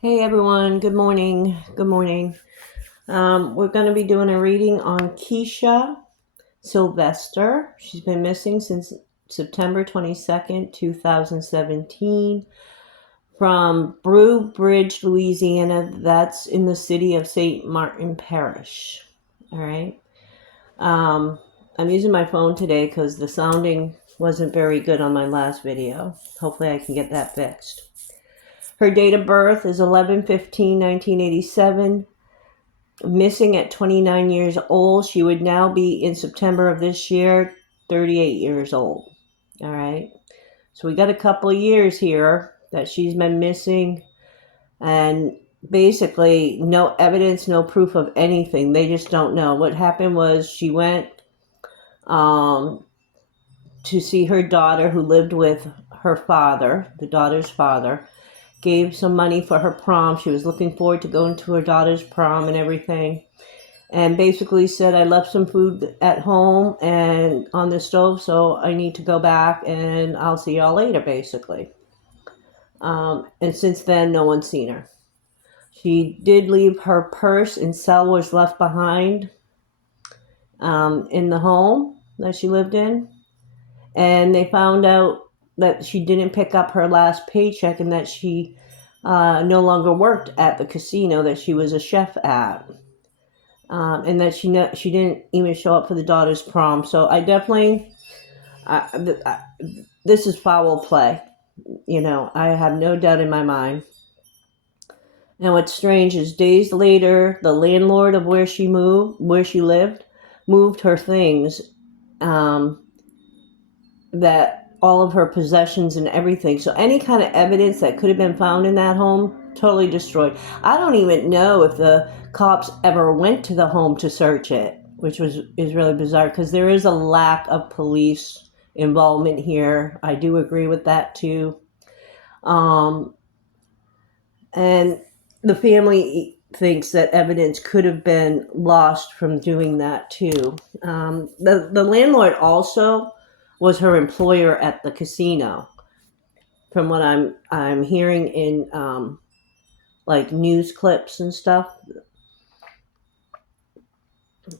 Hey everyone, good morning. Good morning. We're going to be doing a reading on Keshia Sylvester. She's been missing since September 22nd, 2017, from Brew Bridge, Louisiana. That's in the city of St. Martin Parish. All right. I'm using my phone today because the sounding wasn't very good on my last video. Hopefully I can get that fixed. Her date of birth is 11/15/1987. Missing at 29 years old. She would now be, in September of this year, 38 years old. All right. So we got a couple of years here that she's been missing, and basically no evidence, no proof of anything. They just don't know. What happened was she went to see her daughter, who lived with her father, the daughter's father, gave some money for her prom. She was looking forward to going to her daughter's prom and everything. And basically said, I left some food at home and on the stove, so I need to go back and I'll see y'all later, basically. And since then, no one's seen her. She did leave her purse and cell was left behind in the home that she lived in. And they found out that she didn't pick up her last paycheck and that she no longer worked at the casino that she was a chef at. And that she didn't even show up for the daughter's prom. So I definitely, this is foul play. You know, I have no doubt in my mind. And what's strange is days later, the landlord of where she lived, moved her things, that all of her possessions and everything. So any kind of evidence that could have been found in that home, totally destroyed. I don't even know if the cops ever went to the home to search it, which is really bizarre because there is a lack of police involvement here. I do agree with that too. And the family thinks that evidence could have been lost from doing that too. The landlord also was her employer at the casino, from what I'm hearing in like news clips and stuff.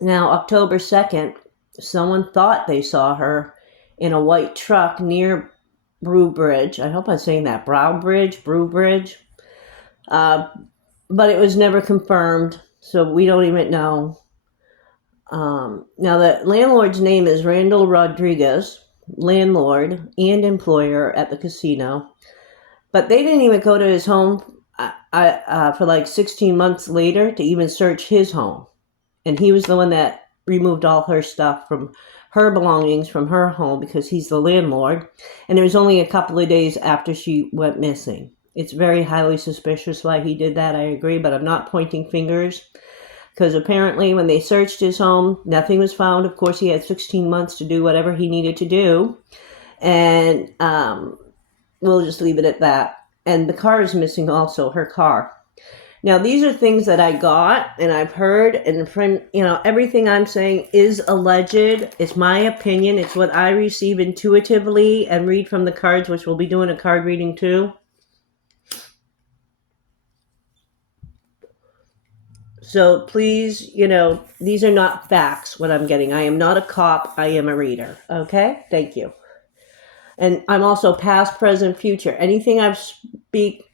Now, October 2nd, someone thought they saw her in a white truck near Brew Bridge. I hope I'm saying that. Brew Bridge. But it was never confirmed, so we don't even know. Now, the landlord's name is Randall Rodriguez, landlord and employer at the casino. But they didn't even go to his home for like 16 months later to even search his home. And he was the one that removed all her stuff from her belongings from her home because he's the landlord. And it was only a couple of days after she went missing. It's very highly suspicious why he did that, I agree, but I'm not pointing fingers. Because apparently when they searched his home, nothing was found. Of course, he had 16 months to do whatever he needed to do. And we'll just leave it at that. And the car is missing also, her car. Now, these are things that I got and I've heard, and from, everything I'm saying is alleged. It's my opinion. It's what I receive intuitively and read from the cards, which we'll be doing a card reading too. So please, these are not facts, what I'm getting. I am not a cop. I am a reader. Okay? Thank you. And I'm also past, present, future. Anything I speak,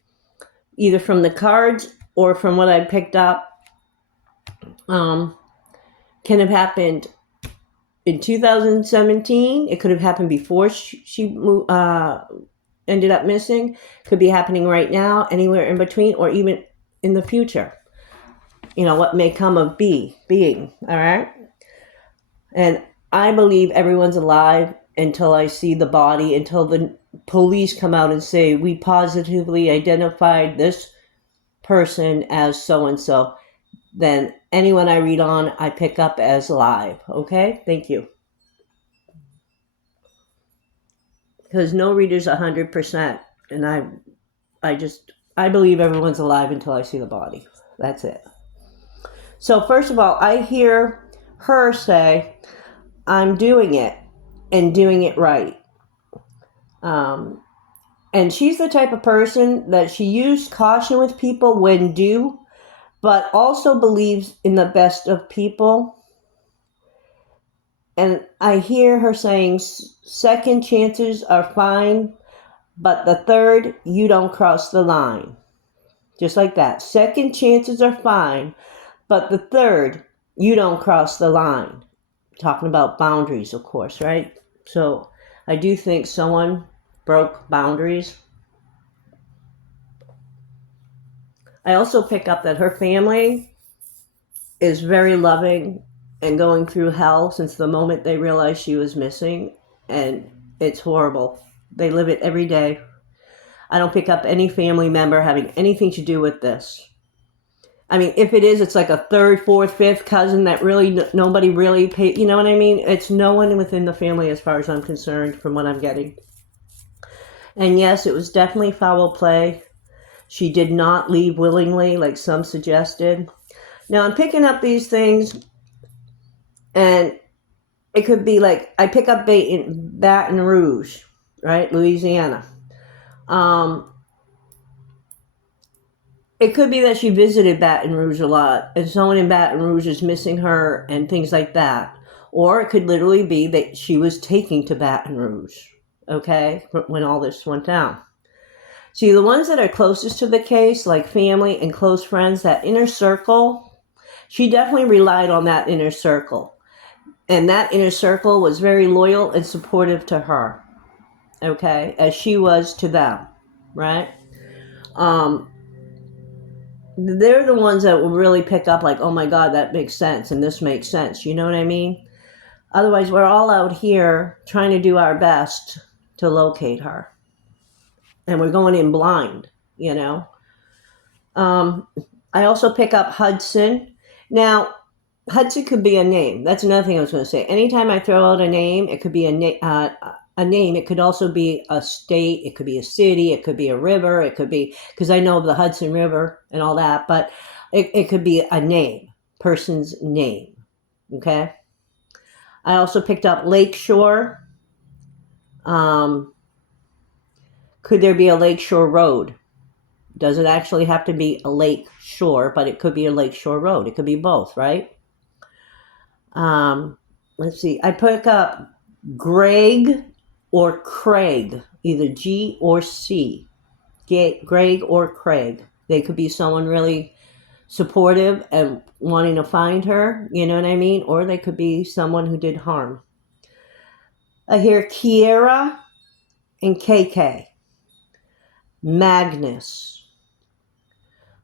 either from the cards or from what I picked up, can have happened in 2017. It could have happened before she ended up missing. Could be happening right now, anywhere in between, or even in the future. What may come of being, all right? And I believe everyone's alive until I see the body, until the police come out and say, we positively identified this person as so-and-so. Then anyone I read on, I pick up as live, okay? Thank you. Because no reader's 100%, and I believe everyone's alive until I see the body. That's it. So first of all, I hear her say, I'm doing it and doing it right. And she's the type of person that she used caution with people when due, but also believes in the best of people. And I hear her saying second chances are fine, but the third, you don't cross the line. Just like that. Second chances are fine, but the third, you don't cross the line. Talking about boundaries, of course, right? So I do think someone broke boundaries. I also pick up that her family is very loving and going through hell since the moment they realized she was missing, and it's horrible. They live it every day. I don't pick up any family member having anything to do with this. I mean, if it is, it's like a third, fourth, fifth cousin that really nobody really paid. You know what I mean? It's no one within the family as far as I'm concerned from what I'm getting. And yes, it was definitely foul play. She did not leave willingly like some suggested. Now I'm picking up these things, and it could be like I pick up Baton Rouge, right? Louisiana. It could be that she visited Baton Rouge a lot and someone in Baton Rouge is missing her and things like that. Or it could literally be that she was taken to Baton Rouge, okay, when all this went down. See, the ones that are closest to the case, like family and close friends, that inner circle, she definitely relied on that inner circle. And that inner circle was very loyal and supportive to her, okay, as she was to them, right? They're the ones that will really pick up like, oh my God, that makes sense and this makes sense. You know what I mean? Otherwise, we're all out here trying to do our best to locate her. And we're going in blind, you know? I also pick up Hudson. Now, Hudson could be a name. That's another thing I was going to say. Anytime I throw out a name, it could be a name. It could also be a state. It could be a city. It could be a river. It could be, because I know of the Hudson River and all that, but it could be a name, person's name. Okay. I also picked up Lakeshore. Could there be a Lakeshore Road? Doesn't actually have to be a lake shore, but it could be a Lakeshore Road. It could be both, right? Let's see. I pick up Greg or Craig, either G or C. Greg or Craig. They could be someone really supportive and wanting to find her, you know what I mean? Or they could be someone who did harm. I hear Kiera and KK. Magnus.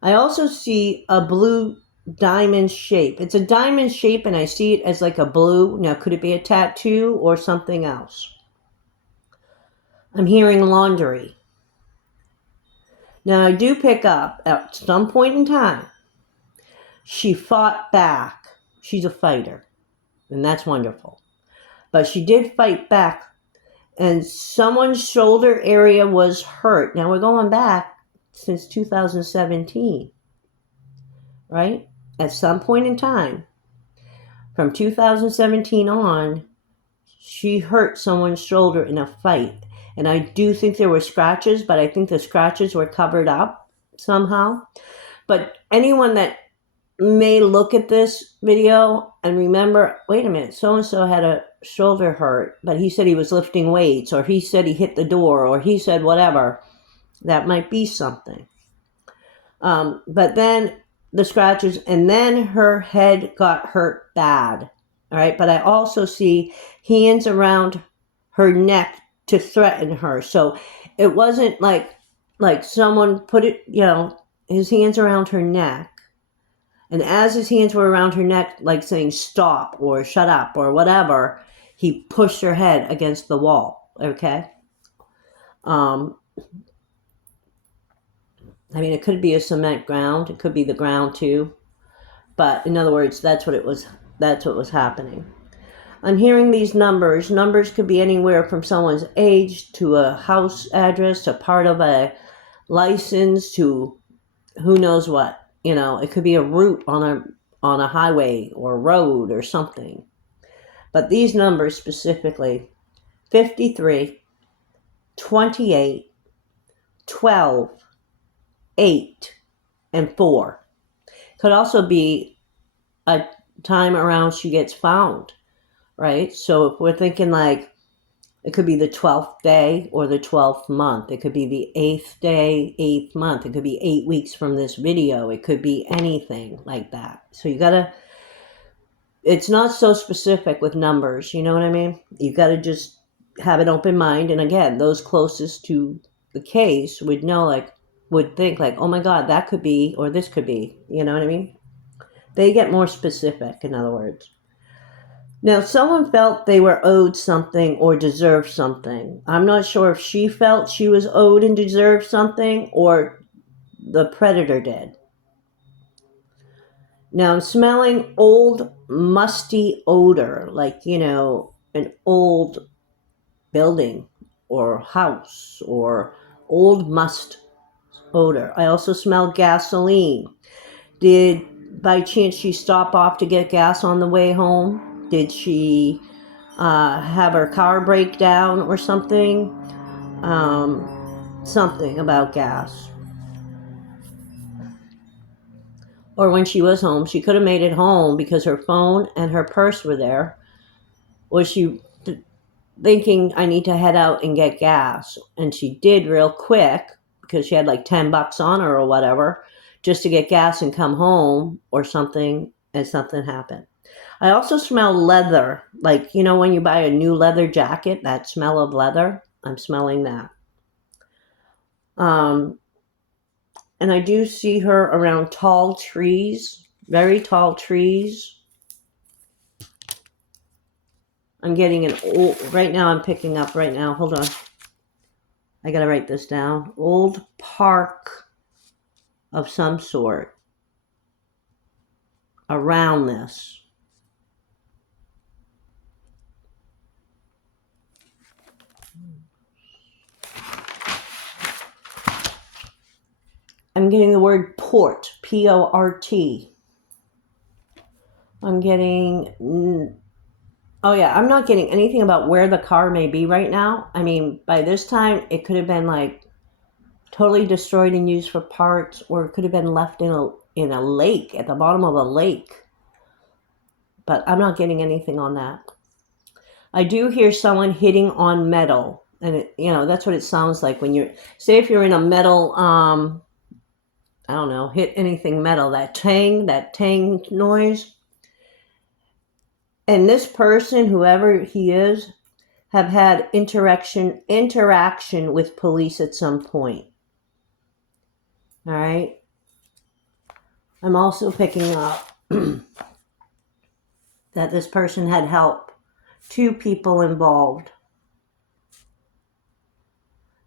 I also see a blue diamond shape. It's a diamond shape and I see it as like a blue. Now, could it be a tattoo or something else? I'm hearing laundry. Now, I do pick up at some point in time, she fought back. She's a fighter, and that's wonderful. But she did fight back, and someone's shoulder area was hurt. Now, we're going back since 2017, right? At some point in time, from 2017 on, she hurt someone's shoulder in a fight. And I do think there were scratches, but I think the scratches were covered up somehow. But anyone that may look at this video and remember, wait a minute, so-and-so had a shoulder hurt, but he said he was lifting weights, or he said he hit the door, or he said whatever, that might be something. But then the scratches, and then her head got hurt bad. All right. But I also see hands around her neck to threaten her. So it wasn't like someone put it, his hands around her neck. And as his hands were around her neck, like saying stop or shut up or whatever, he pushed her head against the wall. Okay. It could be a cement ground. It could be the ground too. But in other words, that's what was happening. I'm hearing these numbers. Numbers could be anywhere from someone's age to a house address to part of a license to who knows what. It could be a route on a highway or road or something. But these numbers specifically, 53, 28, 12, 8, and 4. Could also be a time around she gets found, right? So if we're thinking like it could be the 12th day or the 12th month. It could be the 8th day, 8th month. It could be 8 weeks from this video. It could be anything like that. So you got to, it's not so specific with numbers. You know what I mean? You got to just have an open mind. And again, those closest to the case would know, like, would think like, oh my God, that could be, or this could be. You know what I mean? They get more specific, in other words. Now, someone felt they were owed something or deserved something. I'm not sure if she felt she was owed and deserved something or the predator did. Now, I'm smelling old, musty odor, like, you know, an old building or house or old must odor. I also smell gasoline. Did, by chance, she stop off to get gas on the way home? Did she have her car break down or something? Something about gas. Or when she was home, she could have made it home because her phone and her purse were there. Was she thinking, I need to head out and get gas? And she did real quick because she had like $10 on her or whatever, just to get gas and come home or something, and something happened. I also smell leather, like, you know, when you buy a new leather jacket, that smell of leather, I'm smelling that. And I do see her around tall trees, very tall trees. I'm getting an old, right now I'm picking up right now, hold on. I gotta write this down. Old park of some sort around this. I'm getting the word port, P-O-R-T. I'm getting, oh yeah, I'm not getting anything about where the car may be right now. I mean, by this time, it could have been like totally destroyed and used for parts, or it could have been left in a lake, at the bottom of a lake. But I'm not getting anything on that. I do hear someone hitting on metal, and it, you know, that's what it sounds like when you're, say if you're in a metal, I don't know, hit anything metal, that tang noise. And this person, whoever he is, have had interaction with police at some point. All right. I'm also picking up that this person had help. 2 people involved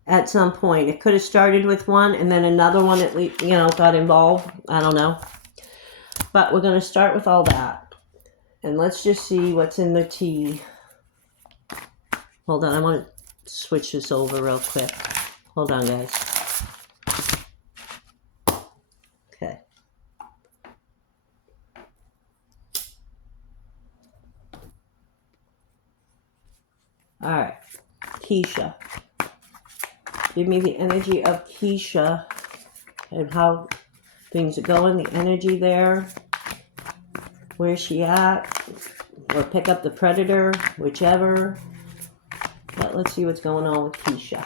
at some point. It could have started with one and then another one at least, you know, got involved. I don't know. But we're going to start with all that. And let's just see what's in the tea. Hold on. I want to switch this over real quick. Hold on, guys. Okay. All right. Keshia. Give me the energy of Keshia and how things are going, the energy there. Where's she at? Or pick up the predator, whichever. But let's see what's going on with Keshia.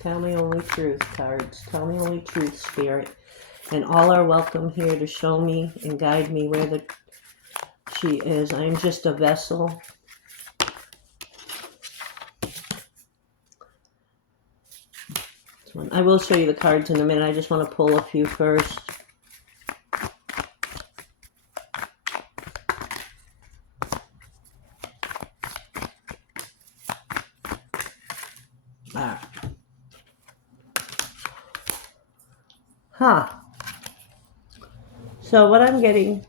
Tell me only truth, cards. Tell me only truth, Spirit. And all are welcome here to show me and guide me where she is. I am just a vessel. I will show you the cards in a minute. I just want to pull a few first. So what I'm getting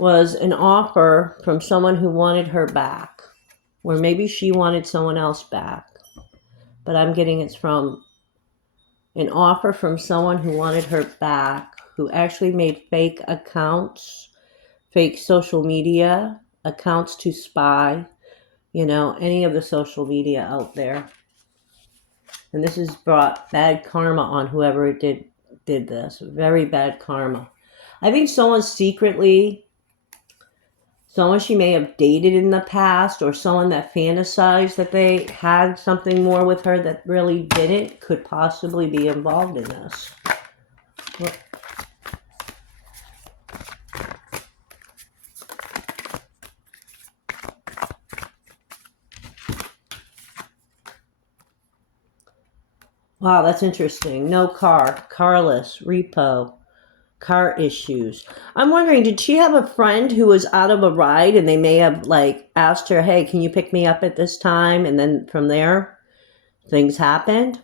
was an offer from someone who wanted her back, or maybe she wanted someone else back. But I'm getting it's from an offer from someone who wanted her back. who actually made fake accounts, fake social media accounts to spy, any of the social media out there. And this has brought bad karma on whoever did this. Very bad karma. I think someone she may have dated in the past, or someone that fantasized that they had something more with her that really didn't, could possibly be involved in this. Wow, that's interesting. No car, carless, repo, car issues. I'm wondering, did she have a friend who was out of a ride and they may have asked her, hey, can you pick me up at this time? And then from there, things happened,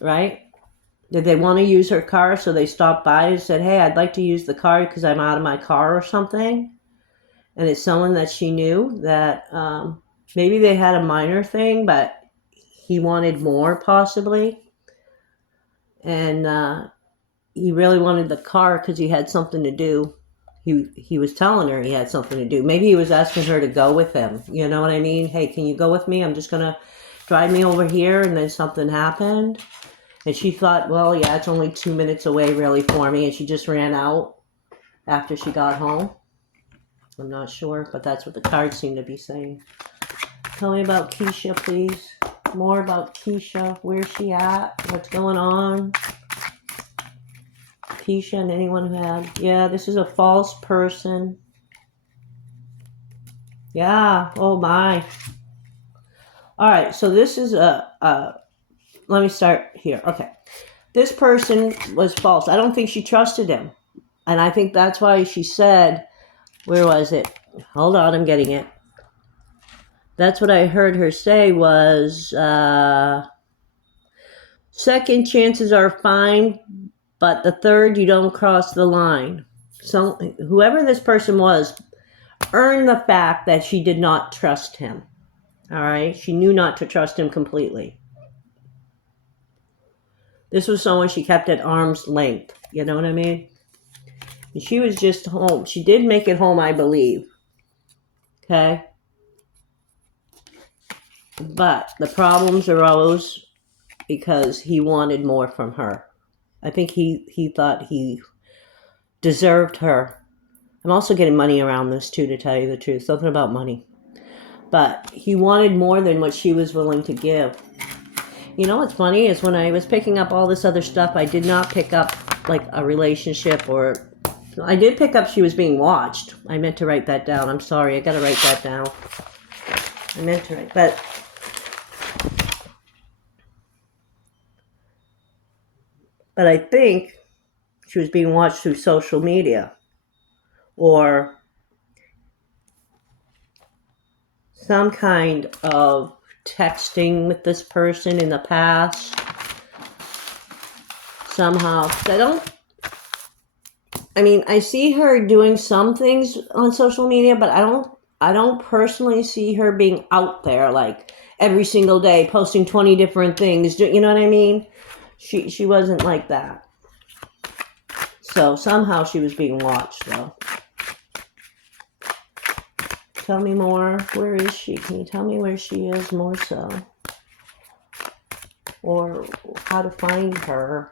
right? Did they want to use her car, so they stopped by and said, hey, I'd like to use the car because I'm out of my car or something? And it's someone that she knew that maybe they had a minor thing, but he wanted more possibly. And he really wanted the car because he had something to do. He was telling her he had something to do. Maybe he was asking her to go with him. You know what I mean? Hey, can you go with me? I'm just going to drive me over here. And then something happened. And she thought, well, yeah, it's only 2 minutes away really for me. And she just ran out after she got home. I'm not sure, but that's what the cards seem to be saying. Tell me about Keshia, please. More about Keshia. Where's she at? What's going on? Keshia and anyone who had. Yeah, this is a false person. Yeah. Oh, my. All right. So this is let me start here. Okay. This person was false. I don't think she trusted him. And I think that's why she said, where was it? Hold on, I'm getting it. That's what I heard her say was, second chances are fine, but the third, you don't cross the line. So whoever this person was earned the fact that she did not trust him. All right? She knew not to trust him completely. This was someone she kept at arm's length. You know what I mean? And she was just home. She did make it home, I believe. Okay? But the problems arose because he wanted more from her. I think he thought he deserved her. I'm also getting money around this too, to tell you the truth. Something about money. But he wanted more than what she was willing to give. You know what's funny is when I was picking up all this other stuff, I did not pick up a relationship, or I did pick up she was being watched. I meant to write that down. I'm sorry. I got to write that down. I meant to write. But I think she was being watched through social media or some kind of texting with this person in the past. Somehow. I see her doing some things on social media, but I don't personally see her being out there every single day posting 20 different things. You know what I mean? She wasn't like that. So somehow she was being watched, though. Tell me more. Where is she? Can you tell me where she is more so? Or how to find her?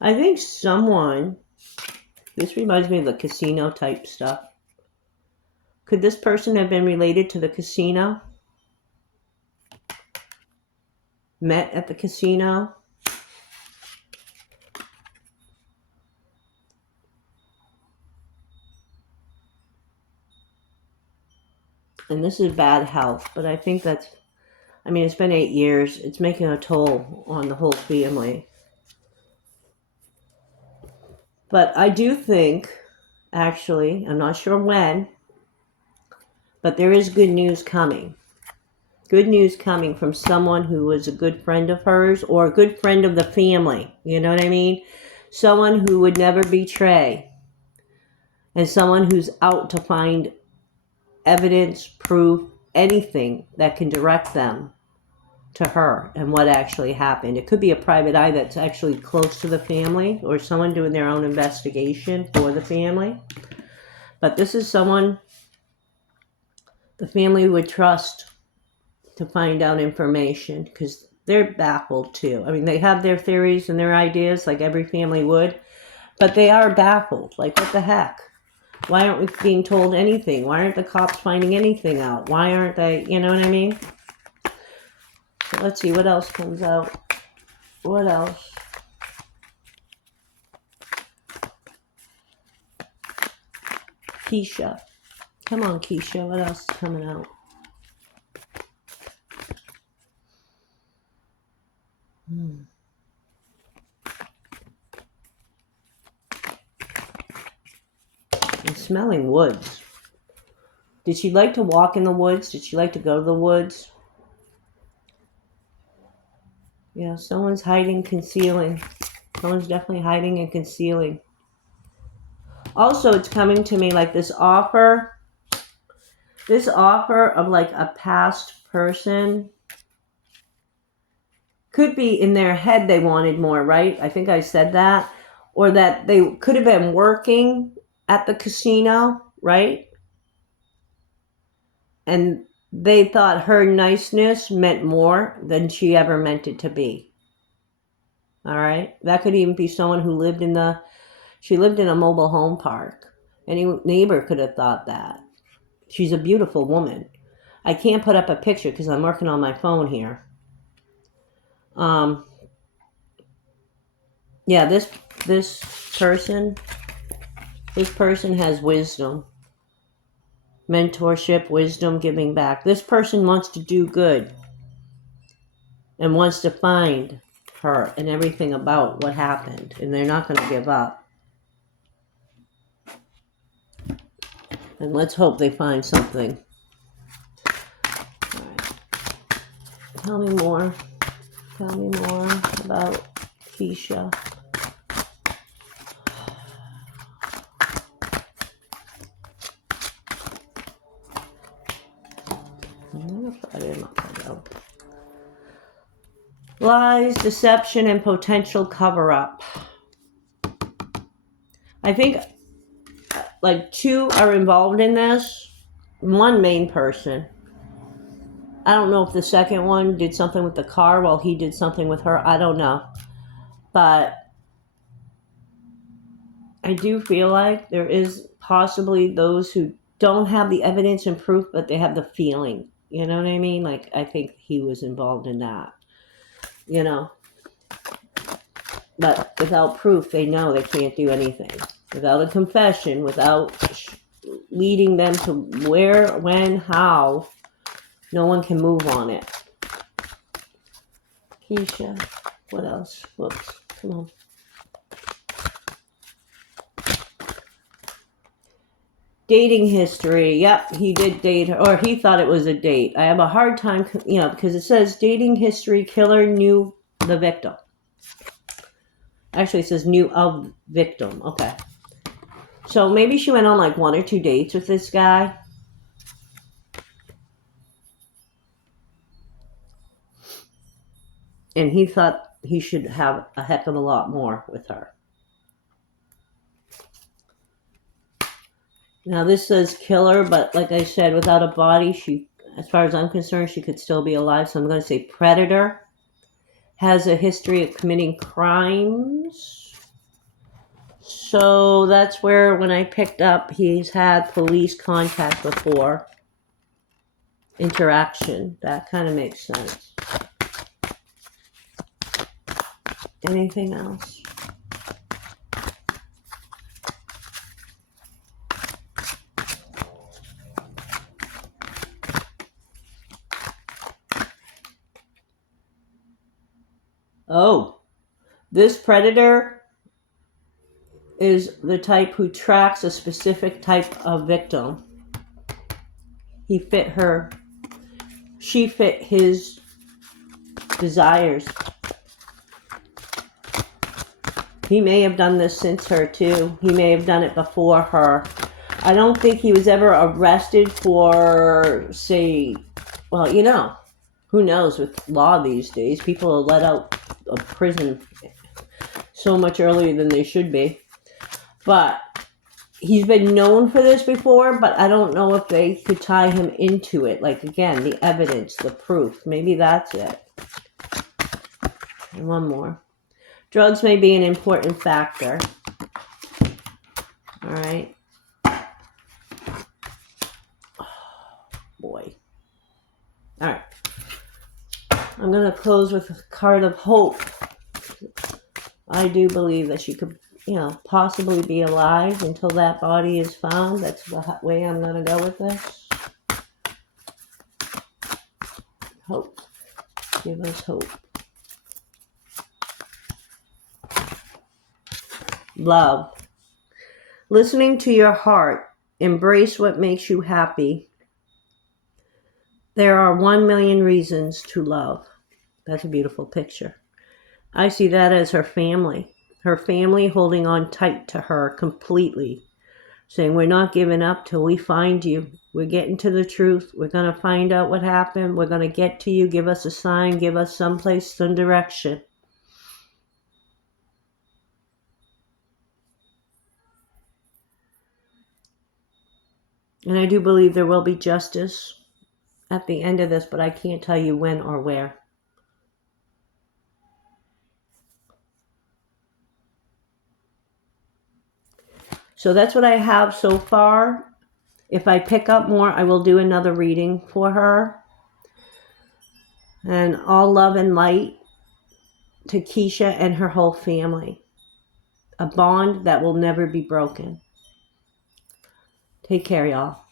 I think this reminds me of the casino type stuff. Could this person have been related to the casino? Met at the casino? And this is bad health, but I think it's been 8 years. It's making a toll on the whole family. But I do think, actually, I'm not sure when, but there is good news coming. Good news coming from someone who was a good friend of hers or a good friend of the family. You know what I mean? Someone who would never betray. And someone who's out to find evidence, proof, anything that can direct them to her and what actually happened. It could be a private eye that's actually close to the family or someone doing their own investigation for the family. But this is someone the family would trust to find out information because they're baffled too. I mean, they have their theories and their ideas like every family would, but they are baffled. Like, what the heck? Why aren't we being told anything? Why aren't the cops finding anything out? Why aren't they, you know what I mean? So let's see what else comes out. What else? Keshia. Come on, Keshia. What else is coming out? I'm smelling woods. Did she like to walk in the woods? Did she like to go to the woods? Yeah, someone's hiding, concealing. Someone's definitely hiding and concealing. Also, it's coming to me like this offer of like a past person. Could be in their head they wanted more, right? I think I said that. Or that they could have been working at the casino, right? And they thought her niceness meant more than she ever meant it to be. All right? That could even be someone who lived in a mobile home park. Any neighbor could have thought that. She's a beautiful woman. I can't put up a picture because I'm working on my phone here. Yeah, this person has wisdom. Mentorship, wisdom, giving back. This person wants to do good and wants to find her and everything about what happened, and they're not going to give up. And let's hope they find something. All right. Tell me more about Keshia. Lies, deception, and potential cover-up. I think like 2 are involved in this. One main person. I don't know if the second one did something with the car while he did something with her. I don't know. But I do feel like there is possibly those who don't have the evidence and proof, but they have the feeling. You know what I mean? Like, I think he was involved in that. You know? But without proof, they know they can't do anything. Without a confession, without leading them to where, when, how, no one can move on it. Keshia, what else? Whoops, come on. Dating history. Yep, he did date her, or he thought it was a date. I have a hard time, because it says dating history, killer knew the victim. Actually, it says knew of victim. Okay. So maybe she went on like 1 or 2 dates with this guy. And he thought he should have a heck of a lot more with her. Now this says killer, but like I said, without a body, she, as far as I'm concerned, she could still be alive. So I'm going to say predator. Has a history of committing crimes. So that's where, when I picked up, he's had police contact before. Interaction. That kind of makes sense. Anything else? Oh, this predator is the type who tracks a specific type of victim. He fit her. She fit his desires. He may have done this since her too. He may have done it before her. I don't think he was ever arrested for, say, well, you know, who knows with law these days. People are let out of prison so much earlier than they should be. But he's been known for this before, but I don't know if they could tie him into it. Like, again, the evidence, the proof. Maybe that's it. And one more. Drugs may be an important factor. All right. Oh, boy. All right. I'm going to close with a card of hope. I do believe that she could, you know, possibly be alive until that body is found. That's the way I'm going to go with this. Hope. Give us hope. Love. Listening to your heart. Embrace what makes you happy. There are 1 million reasons to love. That's a beautiful picture. I see that as her family. Her family holding on tight to her completely. Saying, we're not giving up till we find you. We're getting to the truth. We're going to find out what happened. We're going to get to you. Give us a sign. Give us someplace, some direction. And I do believe there will be justice at the end of this, but I can't tell you when or where. So that's what I have so far. If I pick up more, I will do another reading for her. And all love and light to Keshia and her whole family. A bond that will never be broken. Take care, y'all.